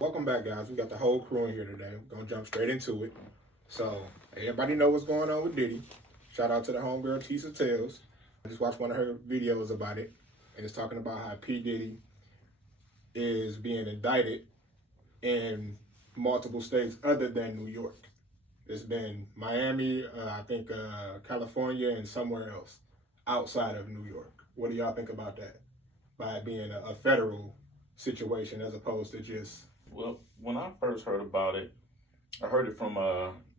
Welcome back, guys. We got the whole crew in here today. We're gonna jump straight into it. So everybody know what's going on with Diddy. Shout out to the homegirl Tisa Tales. I just watched one of her videos about it, and it's talking about how P Ditty is being indicted in multiple states other than New York. It's been Miami, I think California, and somewhere else outside of New York. What do y'all think about that? By it being a federal situation as opposed to just... Well, when I first heard about it, I heard it from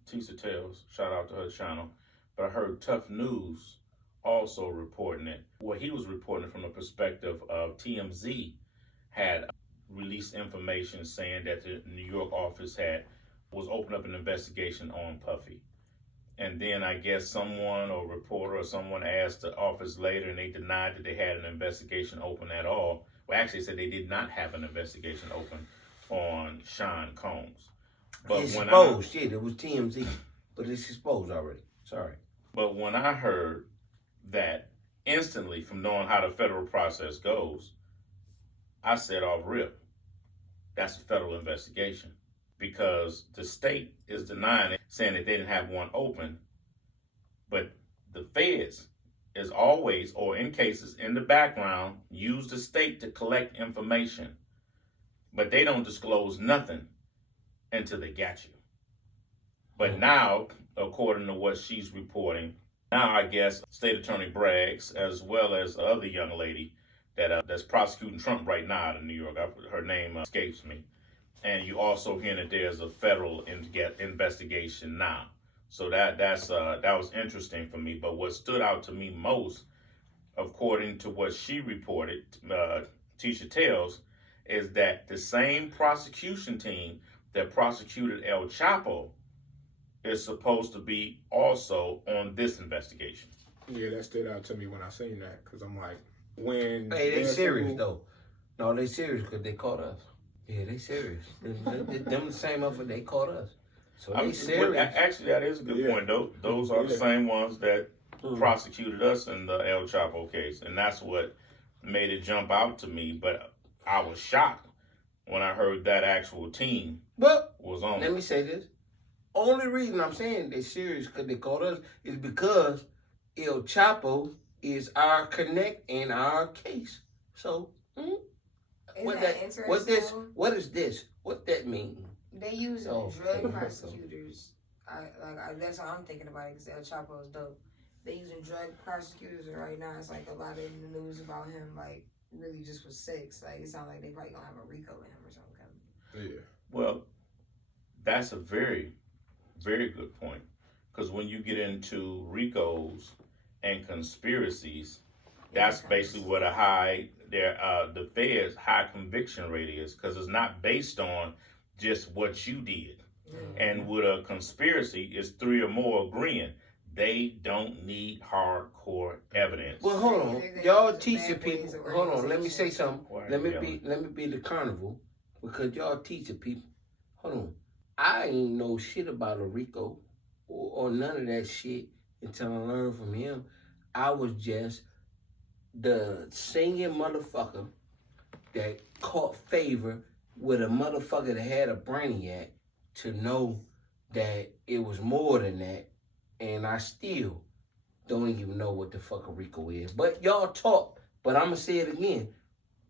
Tisa Tales. Shout out to her channel. But I heard Tough News also reporting it. Well, he was reporting it from the perspective of TMZ had released information saying that the New York office was opening up an investigation on Puffy. And then I guess someone or reporter or someone asked the office later, and they denied that they had an investigation open at all. Well, actually said they did not have an investigation open on Sean Combs. But it's exposed, it was TMZ, but it's exposed already. Sorry. But when I heard that instantly from knowing how the federal process goes, I said off rip, that's a federal investigation. Because the state is denying it, saying that they didn't have one open. But the feds is always, or in cases in the background, use the state to collect information. But they don't disclose nothing until they got you. But now, according to what she's reporting, now I guess State Attorney Braggs, as well as the other young lady that's prosecuting Trump right now out of New York, her name escapes me. And you also hear that there's a federal investigation now. So that was interesting for me. But what stood out to me most, according to what she reported, Tisha Tales, is that the same prosecution team that prosecuted El Chapo is supposed to be also on this investigation. Yeah, that stood out to me when I seen that, because I'm like, when... Hey, they serious, though. No, they serious because they caught us. Yeah, they serious. Them the same effort they caught us. So they serious. Actually, that is a good point. Those are the same ones that prosecuted us in the El Chapo case. And that's what made it jump out to me. But I was shocked when I heard that actual team was on. Let me say this. Only reason I'm saying they serious because they caught us is because El Chapo is our connect in our case. So, what is this? What that mean? They use drug prosecutors. That's how I'm thinking about it, because El Chapo is dope. They using drug prosecutors, and right now it's like a lot in the news about him, like really just for sex. Like it sounds like they probably gonna have a RICO in him or something coming. Yeah. Well, that's a very, very good point, because when you get into RICOs and conspiracies, that's basically what the Fed's high conviction rate is, because it's not based on just what you did. And with a conspiracy, it's 3 or more agreeing. They don't need hardcore evidence. Well, hold on, y'all teaching people. Hold on, let me say something. Let me be the carnival, because y'all teaching people. Hold on, I ain't know shit about a RICO or none of that shit until I learned from him. I was just the singing motherfucker that caught favor with a motherfucker that had a brainiac to know that it was more than that, and I still don't even know what the fuck a RICO is. But y'all talk, but I'm gonna say it again.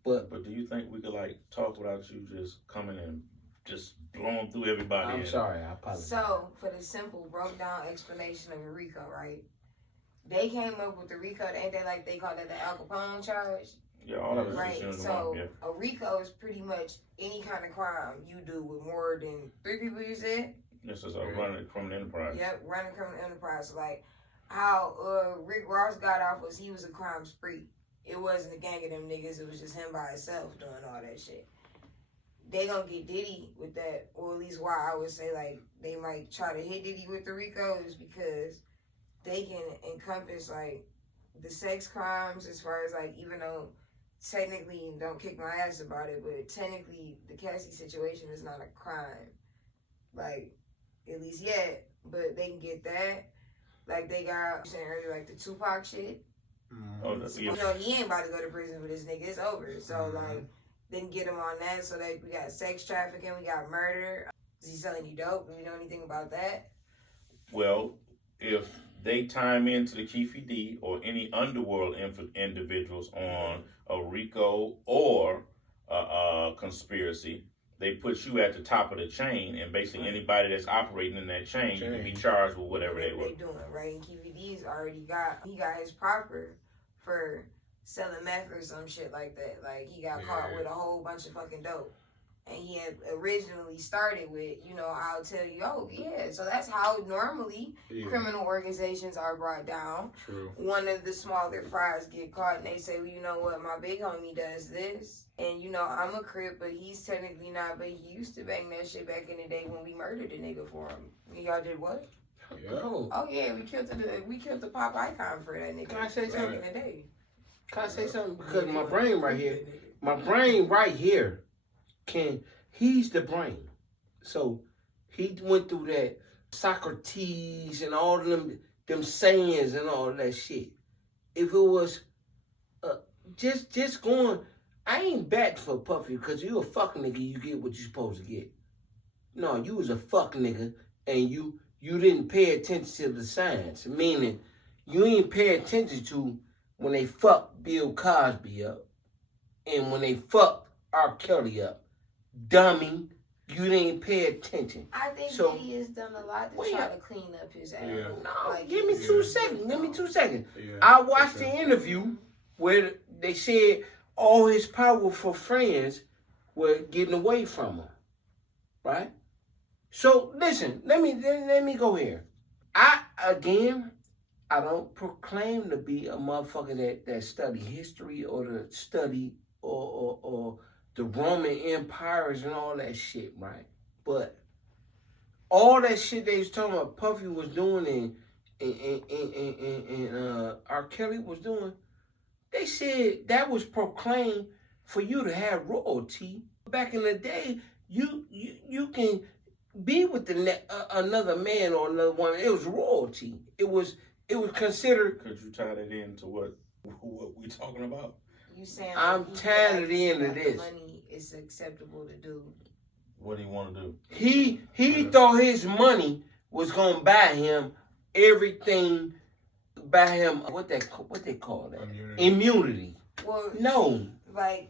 But do you think we could talk without you just coming and just blowing through everybody? I'm sorry, I apologize. So for the simple broke down explanation of a RICO, right? They came up with the RICO, ain't they like they call that the Al Capone charge? Yeah, all of it. Right, so a RICO is pretty much any kind of crime you do with more than 3 people, you said? This is a running criminal enterprise. Yep, running criminal enterprise. Like how Rick Ross got off was he was a crime spree. It wasn't a gang of them niggas, it was just him by himself doing all that shit. They gonna get Diddy with that, or at least why I would say like they might try to hit Diddy with the RICO is because they can encompass like the sex crimes as far as like, even though technically, don't kick my ass about it, but technically the Cassie situation is not a crime. Like, at least yet, but they can get that. Like they got, saying earlier, like the Tupac shit. Oh, that's, You know, he ain't about to go to prison for this nigga. It's over. So like, then get him on that. So that we got sex trafficking, we got murder. Is he selling you dope? Do we know anything about that? Well, if they time into the Keefe D or any underworld individuals on a RICO or a conspiracy, they put you at the top of the chain, and basically anybody that's operating in that chain can be charged with whatever they were doing, right? And Keefe D's already got his proper for selling meth or some shit like that. Like, he got caught with a whole bunch of fucking dope. And he had originally started with, I'll tell you, oh, yeah. So that's how normally criminal organizations are brought down. True. One of the smaller fries get caught and they say, well, you know what, my big homie does this. And, I'm a Crip, but he's technically not. But he used to bang that shit back in the day when we murdered a nigga for him. Y'all did what? Yeah. Oh, yeah, we killed the pop icon for that nigga. Can I say something? Back in the day. Can I say something? Because my brain right here, he's the brain. So he went through that Socrates and all of them sayings and all that shit. If it was just going, I ain't batting for Puffy because you a fuck nigga, you get what you supposed to get. No, you was a fuck nigga and you didn't pay attention to the signs. Meaning, you ain't pay attention to when they fucked Bill Cosby up and when they fucked R. Kelly up. Dummy, you didn't pay attention. I think Diddy has done a lot to try to clean up his ass. Yeah. No, give me 2 seconds. Give me 2 seconds. Yeah, I watched the interview where they said all his powerful friends were getting away from him. Right? So listen, let me go here. I don't proclaim to be a motherfucker that study history or to study or the Roman empires and all that shit, right? But all that shit they was talking about Puffy was doing and R. Kelly was doing, they said that was proclaimed for you to have royalty. Back in the day, you can be with another man or another woman. It was royalty. It was considered. Could you tie that into what we talking about? You saying I'm tired of the end of this. Money is acceptable to do. What do you want to do? He thought his money was gonna buy him everything. Buy him what they call that immunity. Well, no, like.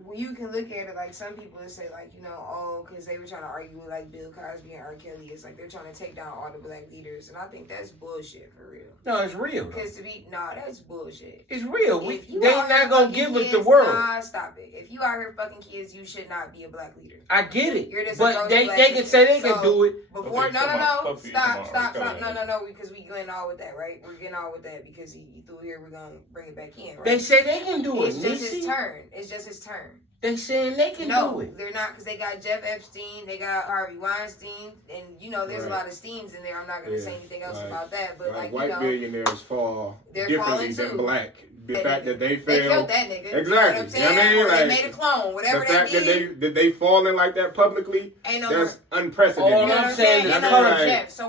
Well, you can look at it like some people would say, like, because they were trying to argue with, like, Bill Cosby and R. Kelly. It's like they're trying to take down all the black leaders. And I think that's bullshit for real. No, it's real. Because that's bullshit. It's real. They're not going to give us the world. Nah, stop it. If you out here fucking kids, you should not be a black leader. I get it. You're just but they can say they can do it. Before, okay, no. Stop. No, because we getting all with that, right? We're getting all with that because he threw here. We're going to bring it back in, right? They say they can do it. It's just his turn. It's just his turn. They saying they can do it. No, they're not, because they got Jeff Epstein, they got Harvey Weinstein, and there's a lot of steams in there. I'm not going to say anything else about that, but white billionaires fall differently than black. The fact that they failed. They killed that nigga. Exactly. You know what I'm saying? I mean, they made a clone. Whatever the fact that they falling like that publicly, that's unprecedented. All I'm saying is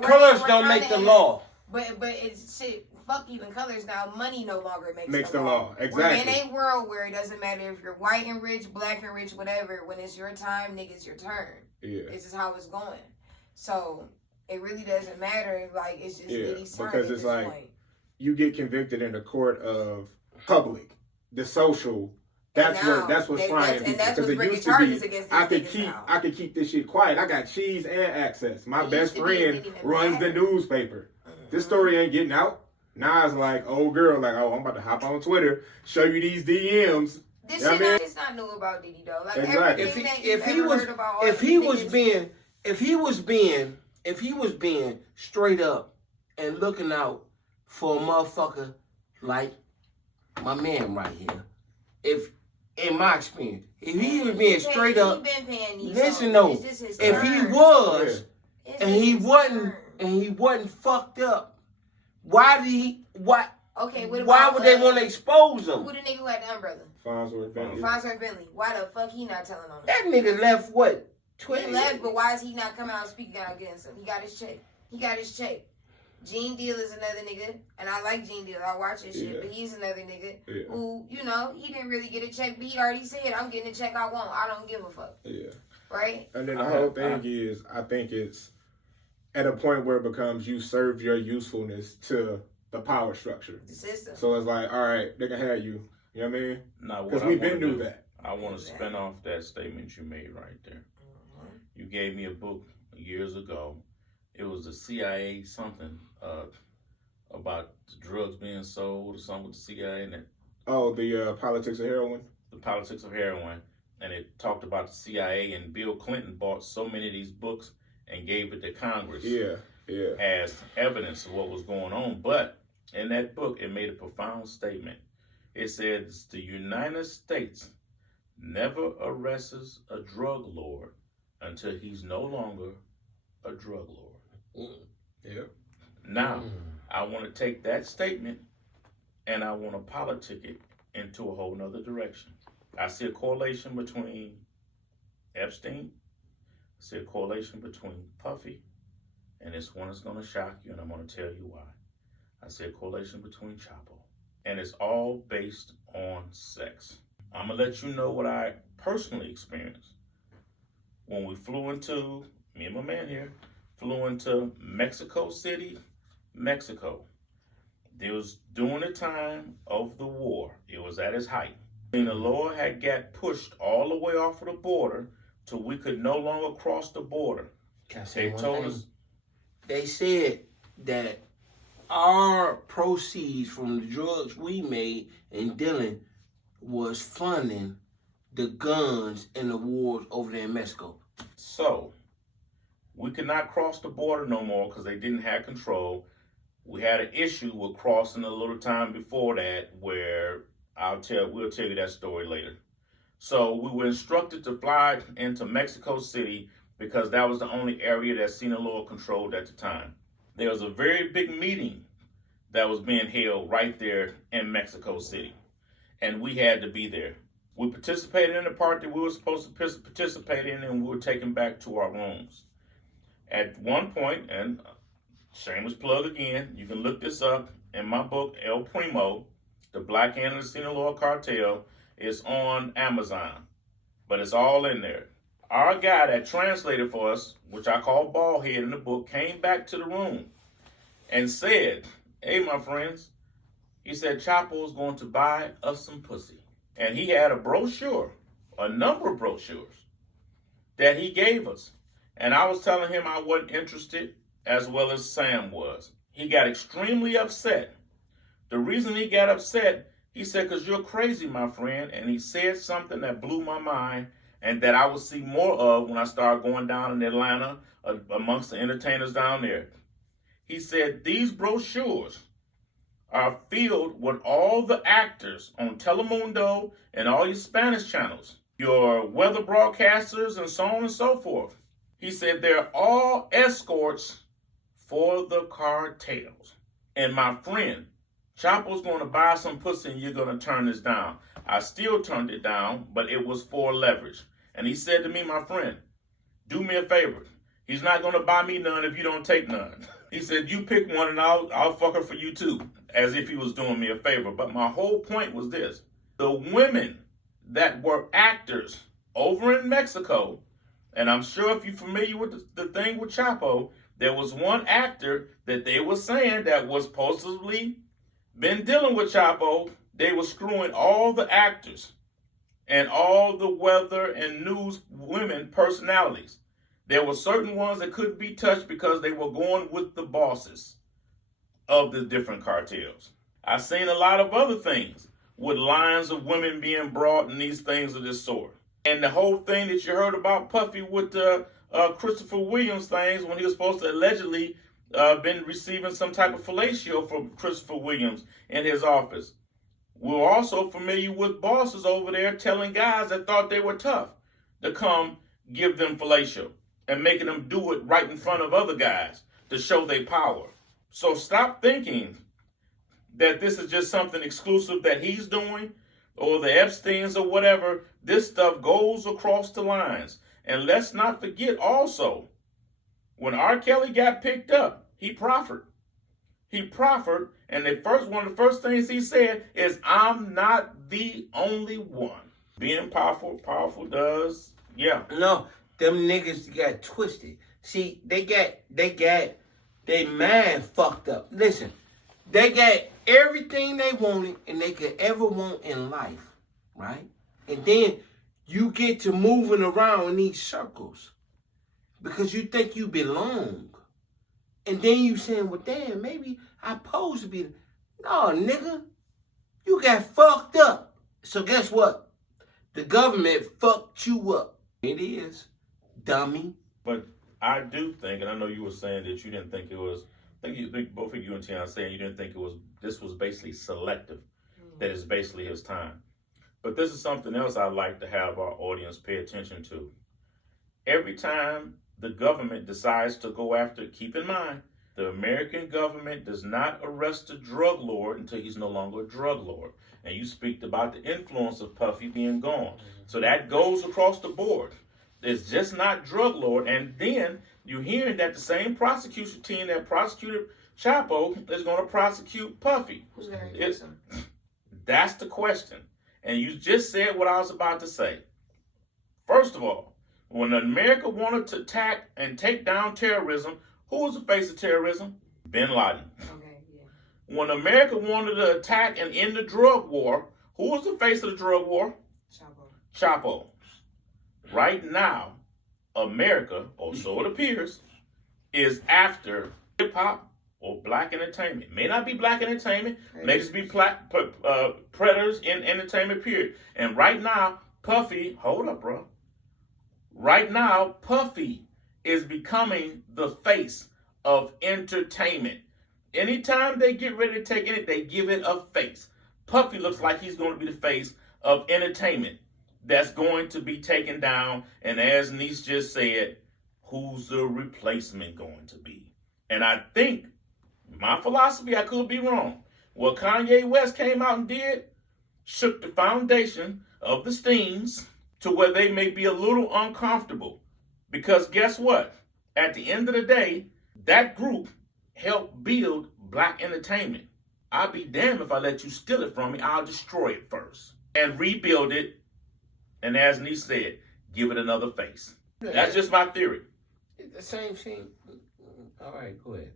colors don't make the law. But it's shit. Fuck even colors now. Money no longer makes the law. Exactly. We're in a world where it doesn't matter if you're white and rich, black and rich, whatever. When it's your time, nigga, it's your turn. Yeah. This is how it's going. So it really doesn't matter. Like, it's just Diddy's turn because it's like point. You get convicted in the court of public, the social. That's what's frying people. Because it used to be, I could keep this shit quiet. I got cheese and access. My best friend runs the newspaper. This story ain't getting out. Now it's like, old girl, like, I'm about to hop on Twitter, show you these DMs. This shit it's not new about Diddy though. Like exactly. If he was being straight up and looking out for a motherfucker like my man right here, in my experience, if he was being straight up, listen though, if he was and he wasn't fucked up. Why would they want to expose him? Who the nigga who had the umbrella? Farnsworth Bentley. Why the fuck he not telling on him? That nigga left what? 20 He left, but why is he not coming out and speaking out against him? He got his check. Gene Deal is another nigga, and I like Gene Deal. I watch his shit, but he's another nigga who, you know, he didn't really get a check, but he already said, I'm getting a check I want. I don't give a fuck. Yeah. Right? And then the whole thing is, I think it's at a point where it becomes you serve your usefulness to the power structure. The system. So it's like, all right, they can have you. You know what I mean? Now, because we've been through that. I want to spin off that statement you made right there. You gave me a book years ago. It was the CIA something about the drugs being sold or something with the CIA and the politics of heroin. The politics of heroin, and it talked about the CIA, and Bill Clinton bought so many of these books and gave it to Congress. As evidence of what was going on. But in that book, it made a profound statement. It says the United States never arrests a drug lord until he's no longer a drug lord. Now, I want to take that statement and I want to politic it into a whole nother direction. I see a correlation between Epstein. I see a correlation between Puffy. And this one is going to shock you, and I'm going to tell you why. I see a correlation between CHAPO. And it's all based on sex. I'm going to let you know what I personally experienced. When we flew into, me and my man here, flew into Mexico City, Mexico. It was during the time of the war. It was at its height. And the Lord had got pushed all the way off of the border till we could no longer cross the border. They told us. They said that our proceeds from the drugs we made in dealing was funding the guns and the wars over there in Mexico. So, we could not cross the border no more because they didn't have control. We had an issue with crossing a little time before that where we'll tell you that story later. So we were instructed to fly into Mexico City because that was the only area that Sinaloa controlled at the time. There was a very big meeting that was being held right there in Mexico City, and we had to be there. We participated in the part that we were supposed to participate in, and we were taken back to our rooms. At one point, and shameless plug again, you can look this up in my book, El Primo, The Black Hand of the Sinaloa Cartel. It's on Amazon, but it's all in there. Our guy that translated for us, which I call Baldhead in the book, came back to the room and said, hey, my friends, he said, CHAPO's going to buy us some pussy. And he had a brochure, a number of brochures that he gave us. And I was telling him I wasn't interested, as well as Sam was. He got extremely upset. The reason he got upset, he said, because you're crazy, my friend. And he said something that blew my mind and that I will see more of when I start going down in Atlanta amongst the entertainers down there. He said, these brochures are filled with all the actors on Telemundo and all your Spanish channels, your weather broadcasters and so on and so forth. He said they're all escorts for the cartels. And my friend, CHAPO's going to buy some pussy and you're going to turn this down. I still turned it down, but it was for leverage. And he said to me, my friend, do me a favor. He's not going to buy me none if you don't take none. He said, you pick one and I'll fuck her for you too, as if he was doing me a favor. But my whole point was this. The women that were actors over in Mexico, and I'm sure if you're familiar with the thing with CHAPO, there was one actor that they were saying that was supposedly been dealing with CHAPO. They were screwing all the actors and all the weather and news women personalities. There were certain ones that couldn't be touched because they were going with the bosses of the different cartels. I've seen a lot of other things with lines of women being brought and these things of this sort. And the whole thing that you heard about Puffy with the Christopher Williams things when he was supposed to allegedly been receiving some type of fellatio from Christopher Williams in his office. We're also familiar with bosses over there telling guys that thought they were tough to come give them fellatio and making them do it right in front of other guys to show their power. So stop thinking that this is just something exclusive that he's doing or the Epsteins or whatever. This stuff goes across the lines. And let's not forget also, when R. Kelly got picked up, he proffered. He proffered, and one of the first things he said is, "I'm not the only one." Being powerful does, yeah. No, them niggas got twisted. See, they got they mind fucked up. Listen, they got everything they wanted and they could ever want in life, right? And then you get to moving around in these circles because you think you belong. And then you saying, well, damn, maybe I supposed to be. No, nigga, you got fucked up. So guess what? The government fucked you up. It is, dummy. But I do think, and I know you were saying that you didn't think it was, I think both of you and Tiana saying you didn't think this was basically selective, that it's basically his time. But this is something else I'd like to have our audience pay attention to. Every time the government decides to go after, keep in mind, the American government does not arrest a drug lord until he's no longer a drug lord. And you speak about the influence of Puffy being gone. So that goes across the board. It's just not drug lord. And then you're hearing that the same prosecution team that prosecuted CHAPO is going to prosecute Puffy. Who's going to accuse him? That's the question. And you just said what I was about to say. First of all, when America wanted to attack and take down terrorism, who was the face of terrorism? Bin Laden. Okay, yeah. When America wanted to attack and end the drug war, who was the face of the drug war? CHAPO. Right now, America, or so it appears, is after hip-hop or black entertainment. May not be black entertainment, may just be predators in entertainment, period. And right now, Puffy, hold up, bro. Right now, Puffy is becoming the face of entertainment. Anytime they get ready to take it, they give it a face. Puffy looks like he's going to be the face of entertainment that's going to be taken down. And as Niece just said, who's the replacement going to be? And I think, my philosophy, I could be wrong. What Kanye West came out and did shook the foundation of the Steams to where they may be a little uncomfortable. Because guess what? At the end of the day, that group helped build black entertainment. I'll be damned if I let you steal it from me. I'll destroy it first and rebuild it. And as Niece said, give it another face. That's just my theory. It's the same thing. All right, go ahead.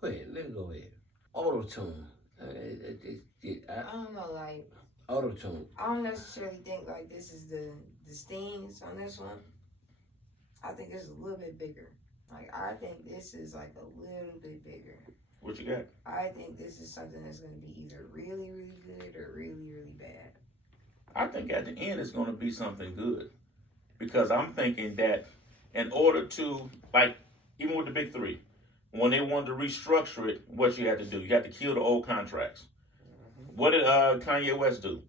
Go ahead. Let's go ahead. Auto-tune. I don't know, like, Auto-tune. I don't necessarily think like this is the Steams on this one. I think it's a little bit bigger. Like, I think this is like a little bit bigger. What you got? I think this is something that's going to be either really, really good or really, really bad. I think at the end it's going to be something good. Because I'm thinking that in order to, like, even with the big three, when they wanted to restructure it, what you had to do? You had to kill the old contracts. What did Kanye West do?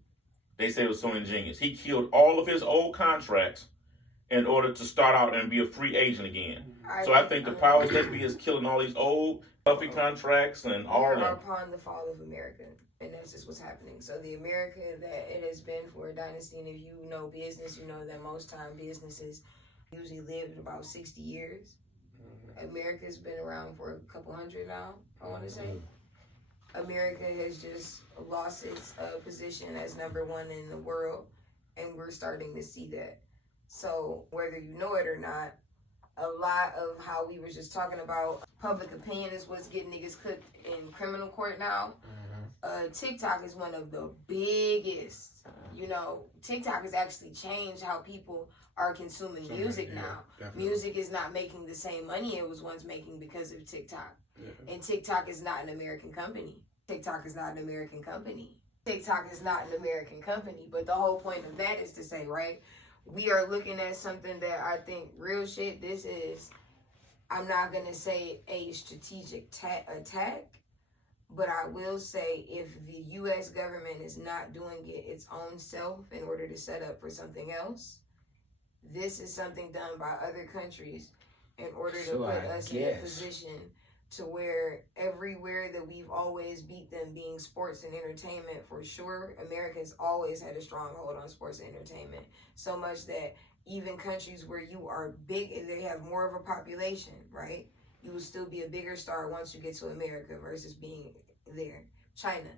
They say it was so ingenious. He killed all of his old contracts in order to start out and be a free agent again. So I think the powers that be is killing all these old Puffy contracts and all of We are them. upon the fall of America, and that's just what's happening. So the America that it has been for a dynasty, and if you know business, you know that most time businesses usually live about 60 years. America's been around for a couple hundred now, I want to say. America has just lost its position as number one in the world, and we're starting to see that. So whether you know it or not, a lot of how we were just talking about public opinion is what's getting niggas cooked in criminal court now. TikTok is one of the biggest. You know, TikTok has actually changed how people are consuming music now. Definitely. Music is not making the same money it was once making because of TikTok. And TikTok is not an American company. TikTok is not an American company. TikTok is not an American company. But the whole point of that is to say, right, we are looking at something that I think real shit, this is, I'm not going to say a strategic attack, but I will say if the U.S. government is not doing it its own self in order to set up for something else, this is something done by other countries in order to put us in a position to where everywhere that we've always beat them being sports and entertainment, for sure, America's always had a stronghold on sports and entertainment. So much that even countries where you are big, they have more of a population, right? you will still be a bigger star once you get to America versus being there. China,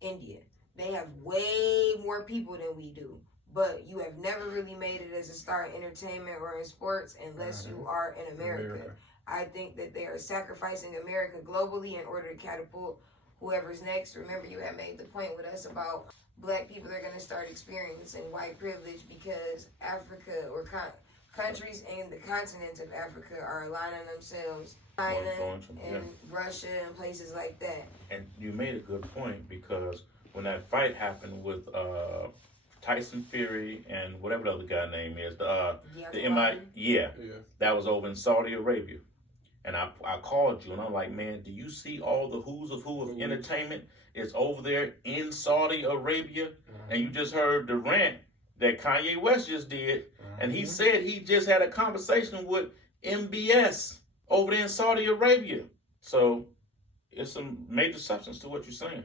India, they have way more people than we do. But you have never really made it as a star in entertainment or in sports unless you are in America. I think that they are sacrificing America globally in order to catapult whoever's next. Remember, you had made the point with us about black people are going to start experiencing white privilege because Africa or countries in the continent of Africa are aligning themselves. China and Russia and places like that. And you made a good point, because when that fight happened with Tyson Fury and whatever the other guy name is, that was over in Saudi Arabia. And I called you and I'm like, man, do you see all the who's of who of entertainment is over there in Saudi Arabia? And you just heard the rant that Kanye West just did. And he said he just had a conversation with MBS over there in Saudi Arabia. So it's some major substance to what you're saying.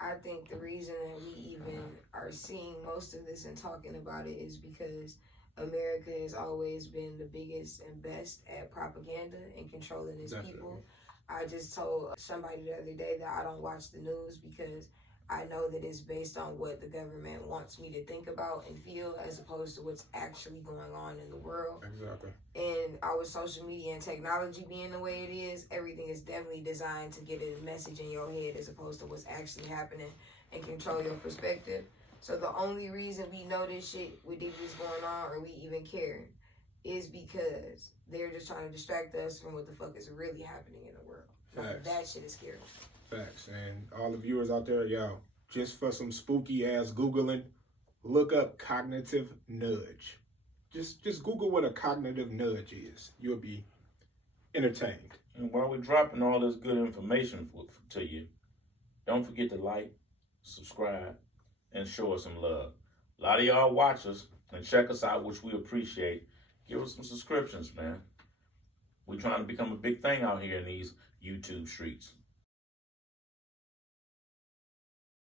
I think the reason that we even are seeing most of this and talking about it is because America has always been the biggest and best at propaganda and controlling its people. I just told somebody the other day that I don't watch the news because I know that it's based on what the government wants me to think about and feel as opposed to what's actually going on in the world. Exactly. And our social media and technology being the way it is, everything is definitely designed to get a message in your head as opposed to what's actually happening and control your perspective. So the only reason we know this shit with Diddy's going on or we even care is because they're just trying to distract us from what the fuck is really happening in the world. Like, that shit is scary. Facts. And all the viewers out there, yo, just for some spooky ass Googling, look up cognitive nudge. Just Google what a cognitive nudge is. You'll be entertained. And while we're dropping all this good information to you, don't forget to like, subscribe, and show us some love. A lot of y'all watch us and check us out, which we appreciate. Give us some subscriptions, man. We're trying to become a big thing out here in these YouTube streets.